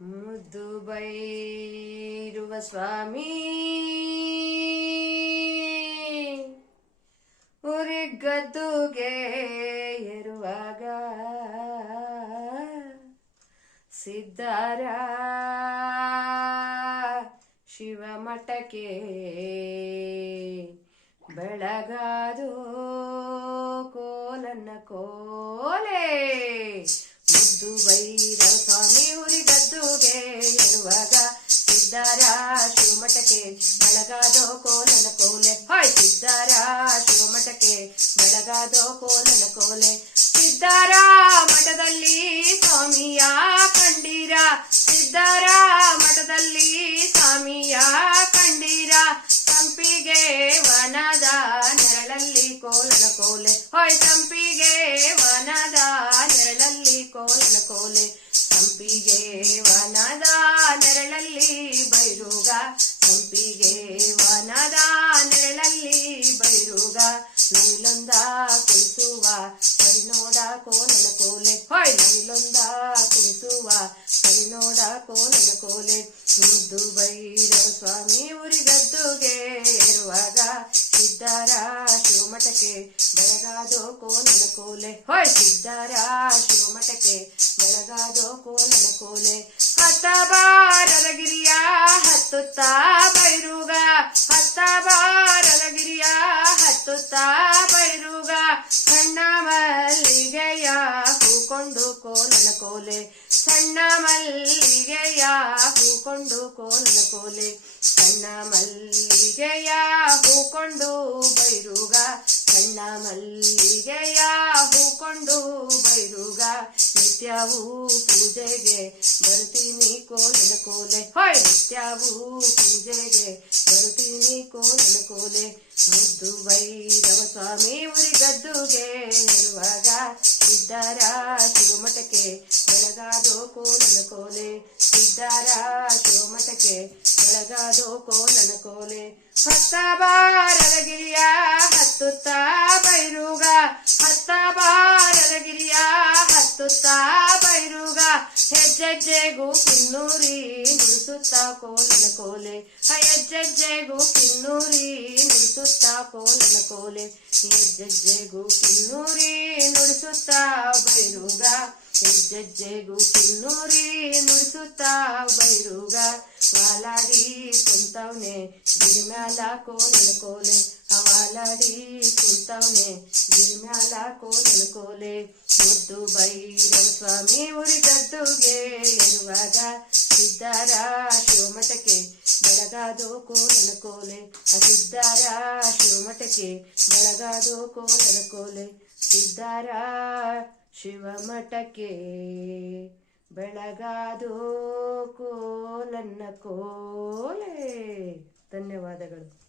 ಮುದ್ದು ಬೈರುವ ಸ್ವಾಮಿ ಉರಿಗದ್ದುಗೆ ಇರುವಾಗ ಸಿದ್ಧಾರ ಶಿವಮಠಕ್ಕೆ ಬೆಳಗಾದು ಕೋಲನ್ನ ಕೋಲೆ ಮುದ್ದು ಬೈರವ ಬೆಳಗಾದೋ ಕೋಲನ ಕೋಲೆ. ಸಿದ್ಧಾರ ಮಠದಲ್ಲಿ ಸ್ವಾಮಿಯ ಕಂಡೀರ. ಸಿದ್ಧಾರ ಮಠದಲ್ಲಿ ಸ್ವಾಮಿಯ ಕಂಡೀರ. ಸಂಪಿಗೆ ವನದ ನೆರಳಲ್ಲಿ ಕೋಲನ ಕೋಲೆ. ಹೊಯ್ ಸಂಪಿಗೆ ವನದ ನೆರಳಲ್ಲಿ ಕೋಲನ ಕೋಲೆ. ಸಂಪಿಗೆ ವನದ ನೆರಳಲ್ಲಿ ಬೈರುಗ ನನ್ನ ಕೋಲೆ ಮುದ್ದು ಬೈರವ ಸ್ವಾಮಿ ಉರಿಗದ್ದುಗೆ ಇರುವಾಗ ಸಿದ್ಧಾರ ಶಿವಮಠಕ್ಕೆ ಬೆಳಗಾದೋ ಕೋಲನ ಕೋಲೆ. ಹೊಯ್ ಸಿದ್ಧಾರ ಶಿವಮಠಕ್ಕೆ ಬೆಳಗಾದೋ ಕೋಲನ ಕೋಲೆ. ಹತ್ತ ಬಾರದ ಗಿರಿಯ ಹತ್ತುತ್ತಾ ಬೈರುಗ ಹತ್ತ ಬಾರದ ಗಿರಿಯ ಹತ್ತುತ್ತಾ ಬೈರುಗ ಸಣ್ಣ ಮಲ್ಲಿಗೆಯ ಹೂಕೊಂಡು ಕೋಲನ ಕೋಲೆ. ಸಣ್ಣ ಮಲ್ಲಿಗೆಯ ಹೂಕೊಂಡು ಕೋಲನ ಕೋಲೆ, ಸಣ್ಣ ಮಲ್ಲಿಗೆಯ ಹೂಕೊಂಡು ಬೈರುಗ, ಸಣ್ಣ ಮಲ್ಲಿಗೆಯ ಹೂಕೊಂಡು ಬೈರುಗ, ನಿತ್ಯವೂ ಪೂಜೆಗೆ ಬರ್ತೀನಿ ಕೋಲನ ಕೋಲೆ. ಹೊಯ್, ನಿತ್ಯವೂ ಪೂಜೆಗೆ ಬರ್ತೀನಿ ಕೋಲನ ಕೋಲೆ. ಮುದ್ದು ಬೈರವ ಸ್ವಾಮಿ ಉರಿಗದ್ದುಗೆ ಇರುವಾಗ ಶಿವಮಠಕ್ಕೆ ಕೋಲನ ಕೋಲೆ ಹತ್ತ ಬಾರದ ಗಿರಿಯ ಹತ್ತುತ್ತಾ ಬೈರುಗ. ಹತ್ತ ಬಾರದ ಗಿರಿಯ ಹತ್ತುತ್ತಾ ಬೈರುಗ. ಹೆಜ್ಜೆಜ್ಜೆಗೂ ಕಿನ್ನೂರಿ. ನುಡಿಸುತ್ತಾ ಕೋಲನ ಕೋಲೆ ಹೆಜ್ಜೆಜ್ಜೆಗೂ ಕಿನ್ನೂರಿ ನುಡಿಸುತ್ತಾ ಕೋಲನ ಕೋಲೆ ಹೆಜ್ಜೆಜ್ಜೆಗೂ ಕಿನ್ನೂರಿ ನುಡಿಸುತ್ತಾ ಬೈರುಗ ಹೆಜ್ಜೆಜ್ಜೆಗೂ ಕಿನ್ನೂರಿ ನುಡಿಸುತ್ತಾ ಬೈರುಗ ವಾಲಾಡಿ ಕುಂತವ್ನೆ ಗಿರಿಮ್ಯಾಲ ಕೋಲನ ಕೋಲೆ ಅವಾಲಾಡಿ ಕುಂತವ್ನೆ ಗಿರಿಮ್ಯಾಲ ಕೋಲನ ಕೋಲೆ ಮುದ್ದು ಬೈರವ ಸ್ವಾಮಿ ಉರಿಗದ್ದುಗೆ ಇರುವಾಗ ಸಿದ್ಧಾರ ಶಿವಮಠಕ್ಕೆ ಬೆಳಗಾದೋ ಕೋಲನ ಕೋಲೆ ಅಸಿದ್ದಾರ ಶಿವಮಠಕ್ಕೆ ಬೆಳಗಾದೋ ಕೋಲನ ಕೋಲೆ ಸಿದ್ದಾರ ಶಿವಮಠಕ್ಕೆ ಬೆಳಗಾದೋ ಕೋಲನ್ನ ಕೋಲೆ. ಧನ್ಯವಾದಗಳು.